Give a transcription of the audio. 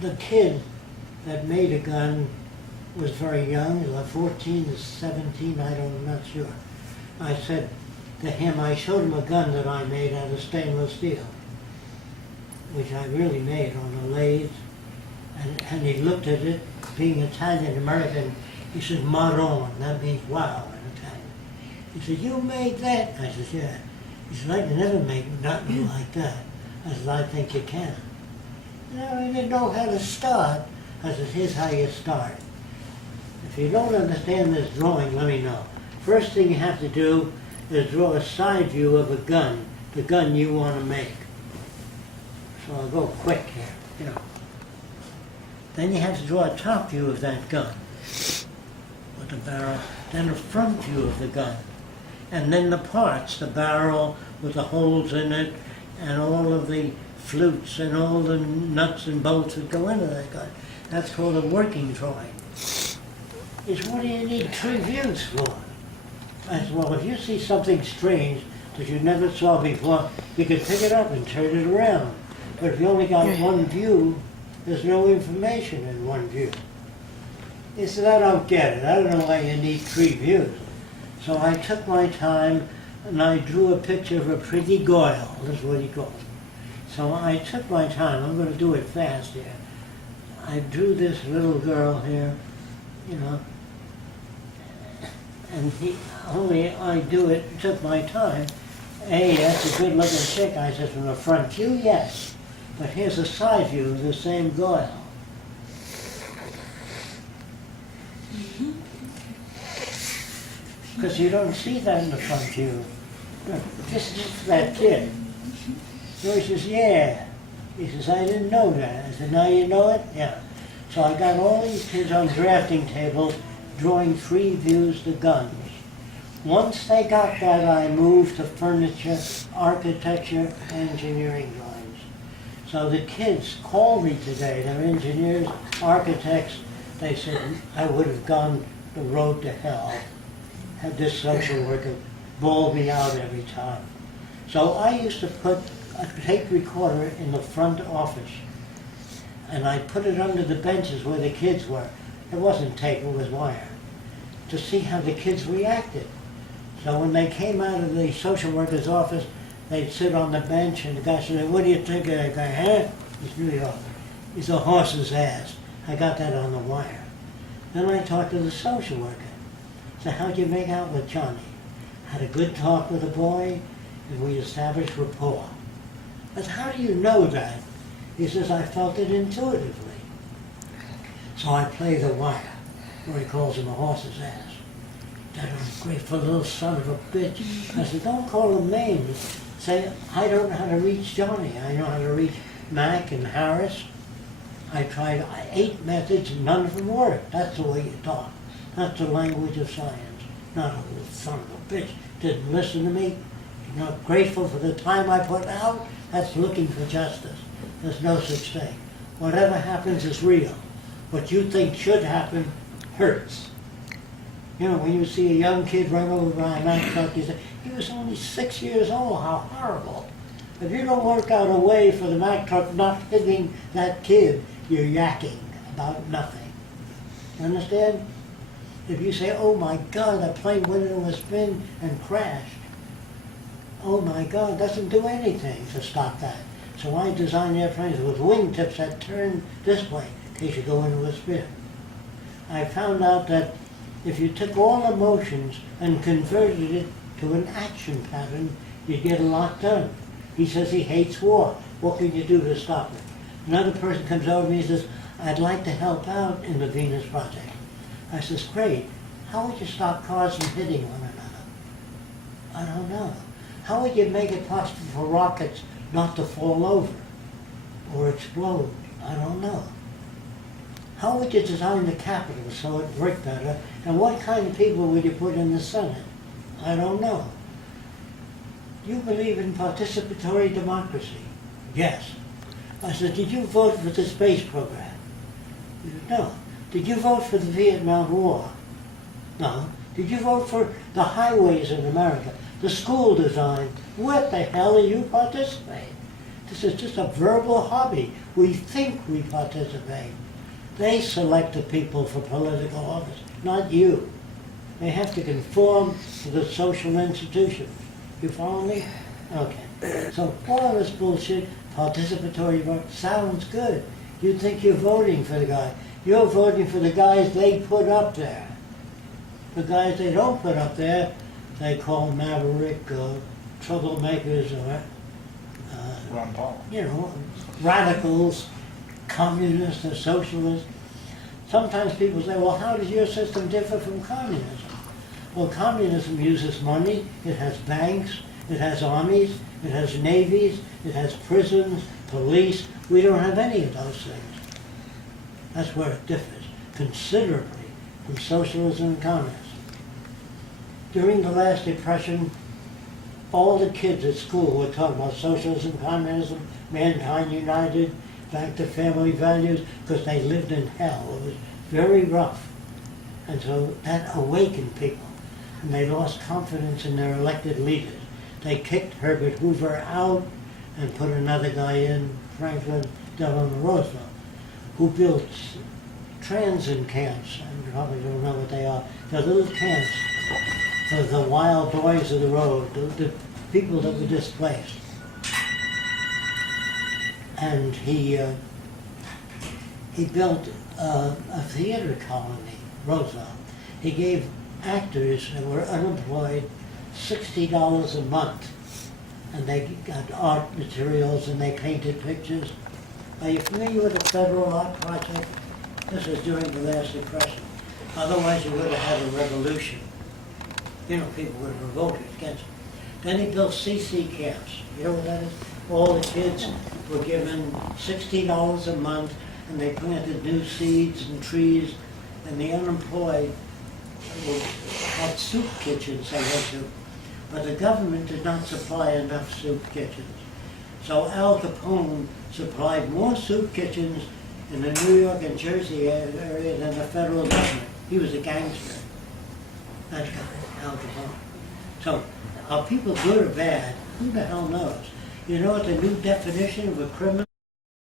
the kid that made a gun was very young, he was like 14 to 17, I'm not sure. I said to him, I showed him a gun that I made out of stainless steel, which I really made on a lathe. And he looked at it, being Italian American, he said, Maron, that means wow in Italian. He said, you made that? I said, yeah. He said, I can never make nothing like that. I said, I think you can. I didn't know how to start. I said, here's how you start. If you don't understand this drawing, let me know. First thing you have to do is draw a side view of a gun, the gun you want to make. So I'll go quick here, you know. Then you have to draw a top view of that gun with the barrel, then a front view of the gun, and then the parts, the barrel with the holes in it, and all of the flutes and all the nuts and bolts that go into that gun. That's called a working drawing. Is what do you need 3 views for? I said, well, if you see something strange that you never saw before, you can pick it up and turn it around. But if you only got one view, there's no information in one view. He said, I don't get it. I don't know why you need 3 views. So I took my time and I drew a picture of a pretty girl. That's what he called it. So I took my time. I'm going to do it fast here. I drew this little girl here, you know, and I do it, took my time. Hey, that's a good looking chick. I said, from the front view, yes. But here's a side view of the same girl. Because you don't see that in the front view. Look, this is that kid. So he says, yeah. He says, I didn't know that. I said, now you know it? Yeah. So I got all these kids on drafting tables drawing 3 views of guns. Once they got that, I moved to furniture, architecture, engineering drawings. So the kids called me today. They're engineers, architects. They said, I would have gone the road to hell had this social worker bawled me out every time. So I used to put a tape recorder in the front office, and I put it under the benches where the kids were. It wasn't tape, it was wire, to see how the kids reacted. So when they came out of the social worker's office, they'd sit on the bench, and the guy said, what do you think of that guy, huh? He's New York. He's a horse's ass. I got that on the wire. Then I talked to the social worker. So how'd you make out with Johnny? Had a good talk with the boy, and we established rapport. But how do you know that? He says, I felt it intuitively. So I play the wire, where he calls him a horse's ass. That ungrateful little son of a bitch. I said, don't call him names. Say, I don't know how to reach Johnny. I know how to reach Mac and Harris. I tried 8 methods and none of them worked. That's the way you talk. That's the language of science. Not a little son of a bitch didn't listen to me. You're not grateful for the time I put out. That's looking for justice. There's no such thing. Whatever happens is real. What you think should happen hurts. You know, when you see a young kid run over by a Mack truck, you say, he was only 6 years old, how horrible. If you don't work out a way for the Mack truck not hitting that kid, you're yakking about nothing. Understand? If you say, oh my God, the plane went into a spin and crashed, oh my God, doesn't do anything to stop that. So I designed airplanes with wingtips that turn this way in case you go into a spin. I found out that if you took all emotions and converted it to an action pattern, you'd get a lot done. He says he hates war. What can you do to stop it? Another person comes over to me and says, I'd like to help out in the Venus Project. I says, great. How would you stop cars from hitting one another? I don't know. How would you make it possible for rockets not to fall over or explode? I don't know. How would you design the Capitol so it worked better? And what kind of people would you put in the Senate? I don't know. You believe in participatory democracy? Yes. I said, did you vote for the space program? He said, no. Did you vote for the Vietnam War? No. Did you vote for the highways in America? The school design? What the hell are you participating? This is just a verbal hobby. We think we participate. They select the people for political office, not you. They have to conform to the social institution. You follow me? Okay. So all this bullshit, participatory vote, sounds good. You think you're voting for the guy. You're voting for the guys they put up there. The guys they don't put up there, they call maverick or troublemakers or, Ron Paul. you know, radicals, communists or socialists. Sometimes people say, well, how does your system differ from communism? Well, communism uses money, it has banks, it has armies, it has navies, it has prisons, police. We don't have any of those things. That's where it differs considerably from socialism and communism. During the last Depression, all the kids at school were talking about socialism, communism, mankind united, back to family values, because they lived in hell. It was very rough. And so that awakened people. And they lost confidence in their elected leaders. They kicked Herbert Hoover out and put another guy in, Franklin Delano Roosevelt, who built transit camps. You probably don't know what they are. They're little camps for the wild boys of the road, the people that were displaced. And he built a theater colony, Roosevelt. He gave actors that were unemployed $60 a month, and they got art materials and they painted pictures. Are you familiar with the Federal Art Project? This was during the last Depression. Otherwise you would have had a revolution. You know, people would have revolted against it. Then he built CC camps. You know what that is? All the kids were given $60 a month, and they planted new seeds and trees, and the unemployed had soup kitchens they went to. But the government did not supply enough soup kitchens. So Al Capone supplied more soup kitchens in the New York and Jersey area than the federal government. He was a gangster. That guy, Al Capone. So, are people good or bad? Who the hell knows? You know what the new definition of a criminal